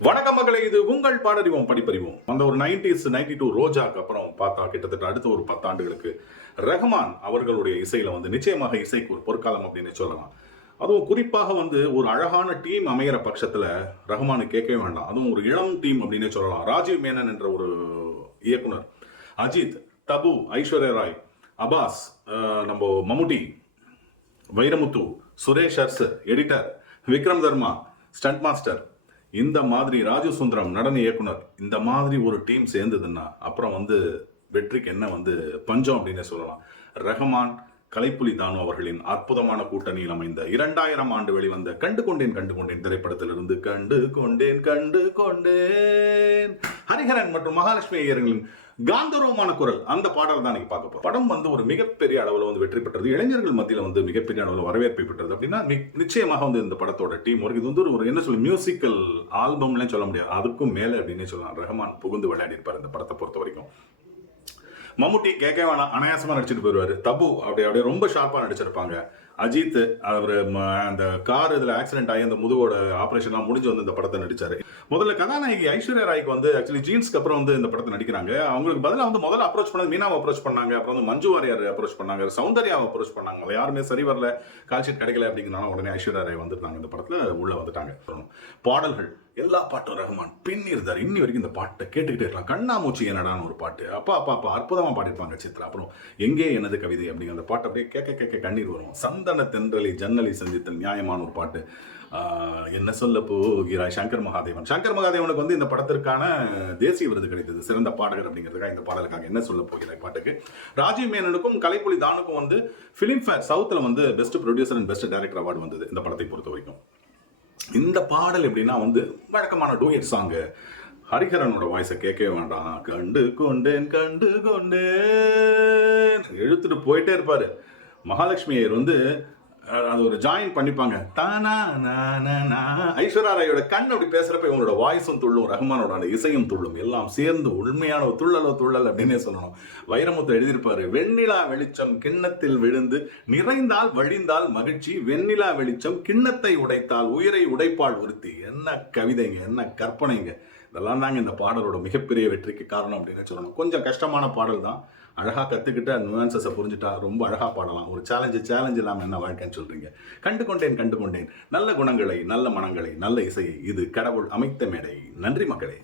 வணக்கம் மகளே, இது உங்கள் பாடறிவோம் படிப்பறிவோம். அந்த ஒரு 90s 92 ரோஜாக்கு அப்புறம் பார்த்தா கிட்டத்தட்ட அடுத்த ஒரு 10 ஆண்டுகளுக்கு ரஹ்மான் அவர்களுடைய இசையில வந்து நிச்சயமாக இசைக்கு ஒரு பொற்காலம் அப்படின்னு சொல்லலாம். அதுவும் குறிப்பாக வந்து ஒரு அழகான டீம் அமைகிற பட்சத்துல ரஹ்மானு கேட்கவே வேண்டாம். அதுவும் ஒரு இளம் டீம் அப்படின்னு சொல்லலாம். ராஜீவ் மேனன் என்ற ஒரு இயக்குனர், அஜித், தபு, ஐஸ்வர்யா ராய், அபாஸ், நம்ம மம்முட்டி, வைரமுத்து, சுரேஷ் அர்ஸ் எடிட்டர், விக்ரம் தர்மா ஸ்டண்ட் மாஸ்டர், இந்த மாதிரி ராஜு சுந்தரம் நடன இயக்குனர், இந்த மாதிரி ஒரு டீம் சேர்ந்ததுன்னா அப்புறம் வந்து வெற்றிக்கு என்ன வந்து பஞ்சம் அப்படின்னு சொல்லலாம். ரஹ்மான், கலைப்புலி தானு அவர்களின் அற்புதமான கூட்டணியில் அமைந்த 2000 ஆண்டு வெளிவந்த கண்டு கொண்டேன் திரைப்படத்திலிருந்து கண்டு கொண்டேன் ஹரிஹரன் மற்றும் மகாலட்சுமி ஐயர்களின் காந்தரூபமான குரல், அந்த பாடல் தான் நீங்க பார்க்க போறோம். படம் வந்து ஒரு மிகப்பெரிய அளவில் வந்து வெற்றி பெற்றது, இளைஞர்கள் மத்தியில் வந்து மிகப்பெரிய அளவில் வரவேற்பை பெற்றது. அப்படின்னா நிச்சயமாக வந்து இந்த படத்தோட டீம் ஒர்க் இது வந்து ஒரு என்ன சொல்ல மியூசிக்கல் ஆல்பம்லாம் சொல்ல முடியாது, அதுக்கும் மேலே அப்படின்னு சொல்லலாம். ரஹ்மான் புகுந்து விளையாடி இருப்பார் இந்த படத்தை பொறுத்த வரைக்கும். மம்முட்டி கேட்க வேணாம், அனாயாசமா நடிச்சிட்டு போயிடுவாரு. தபு அப்படியே ரொம்ப ஷார்ப்பா நடிச்சிருப்பாங்க. அஜித் அவர் அந்த கார் இதுல ஆக்சிடென்ட் ஆகி அந்த முதுகோட ஆபரேஷன்லாம் முடிஞ்சு வந்து இந்த படத்தை நடிச்சாரு. முதல்ல கதாநாயகி ஐஸ்வர்யா ராய்க்கு வந்து ஆக்சுவலி ஜீன்ஸ்க்கு அப்புறம் வந்து இந்த படத்தை நடிக்கிறாங்க. அவங்களுக்கு பதிலாக வந்து முதல்ல அப்ரோச் பண்ணது மீனாவை அப்ரோச் பண்ணாங்க, அப்புறம் வந்து மஞ்சு வாரியார் அப்ரோச் பண்ணாங்க, சௌந்தர்யாவை அப்ரோச் பண்ணாங்க. யாருமே சரி வரல, கால்ஷீட் கிடைக்கல அப்படிங்கிறனால உடனே ஐஸ்வர்யா ராய் வந்துட்டாங்க, இந்த படத்துல உள்ள வந்துட்டாங்க. பாடல்கள் எல்லா பாட்டும் ரஹ்மான் பின்னிருந்தார். இன்னி வரைக்கும் இந்த பாட்டை கேட்டுக்கிட்டே இருக்கலாம். கண்ணாமூச்சி என்னடான்னு ஒரு பாட்டு, அப்பா அற்புதமா பாடிருப்பாங்க சித்ரா. அப்புறம் எங்கே எனது கவிதை அப்படிங்கிற அந்த பாட்டு அப்படியே கேட்க கேட்க கண்ணீர் வரும். சந்தன தென்றலி ஜன்னலி சந்தித்தல் நியாயமான ஒரு பாட்டு. என்ன சொல்ல போகிறாய் சங்கர் மகாதேவனுக்கு வந்து இந்த படத்திற்கான தேசிய விருது கிடைத்தது, சிறந்த பாடகர் அப்படிங்கிறதுக்காக. இந்த பாடலுக்காக என்ன சொல்ல போகிறாய் பாட்டுக்கு ராஜீவ் மேனனுக்கும் கலைப்புலி தானுக்கும் வந்து பிலிம்ஃபேர் சவுத்ல வந்து best producer and best director award வந்தது இந்த படத்தை பொறுத்த வரைக்கும். இந்த பாடல் எப்படின்னா வந்து வழக்கமான டூயட் சாங்கு. ஹரிஹரனோட வாய்ஸை கேட்கவே வேண்டாம். கண்டு கொண்டேன் எழுத்துட்டு போயிட்டே இருப்பாரு. மகாலட்சுமி ஐயர் வந்து அது ஒரு ஜாயின் பண்ணிப்பாங்க. தானா ஐஸ்வர்யா ராயோட கண் அப்படி பேசுறப்ப இவங்களோட வாய்ஸும் துள்ளும், ரஹ்மானோட அந்த இசையும் துள்ளும், எல்லாம் சேர்ந்து உண்மையான ஒரு துள்ளல் அப்படின்னே சொல்லணும். வைரமுத்து எழுதியிருப்பாரு, வெண்ணிலா வெளிச்சம் கிண்ணத்தில் விழுந்து நிறைந்தால் வழிந்தால் மகிழ்ச்சி, வெண்ணிலா வெளிச்சம் கிண்ணத்தை உடைத்தால் உயிரை உடைப்பாள் ஒருத்தி. என்ன கவிதைங்க, என்ன கற்பனைங்க. இதெல்லாம் தாங்க இந்த பாடலோட மிகப்பெரிய வெற்றிக்கு காரணம் அப்படின்னு சொல்லணும். கொஞ்சம் கஷ்டமான பாடல் தான், அழகா கத்துக்கிட்டு நியூஆன்சஸை புரிஞ்சுட்டா ரொம்ப அழகா பாடலாம். ஒரு சேலஞ்ச் இல்லாம என்ன வாழ்க்கைன்னு சொல்றீங்க. கண்டு கொண்டேன் நல்ல குணங்களை, நல்ல மனங்களை, நல்ல இசையை, இது கடவுள் அமைத்த மேடை. நன்றி மக்களே.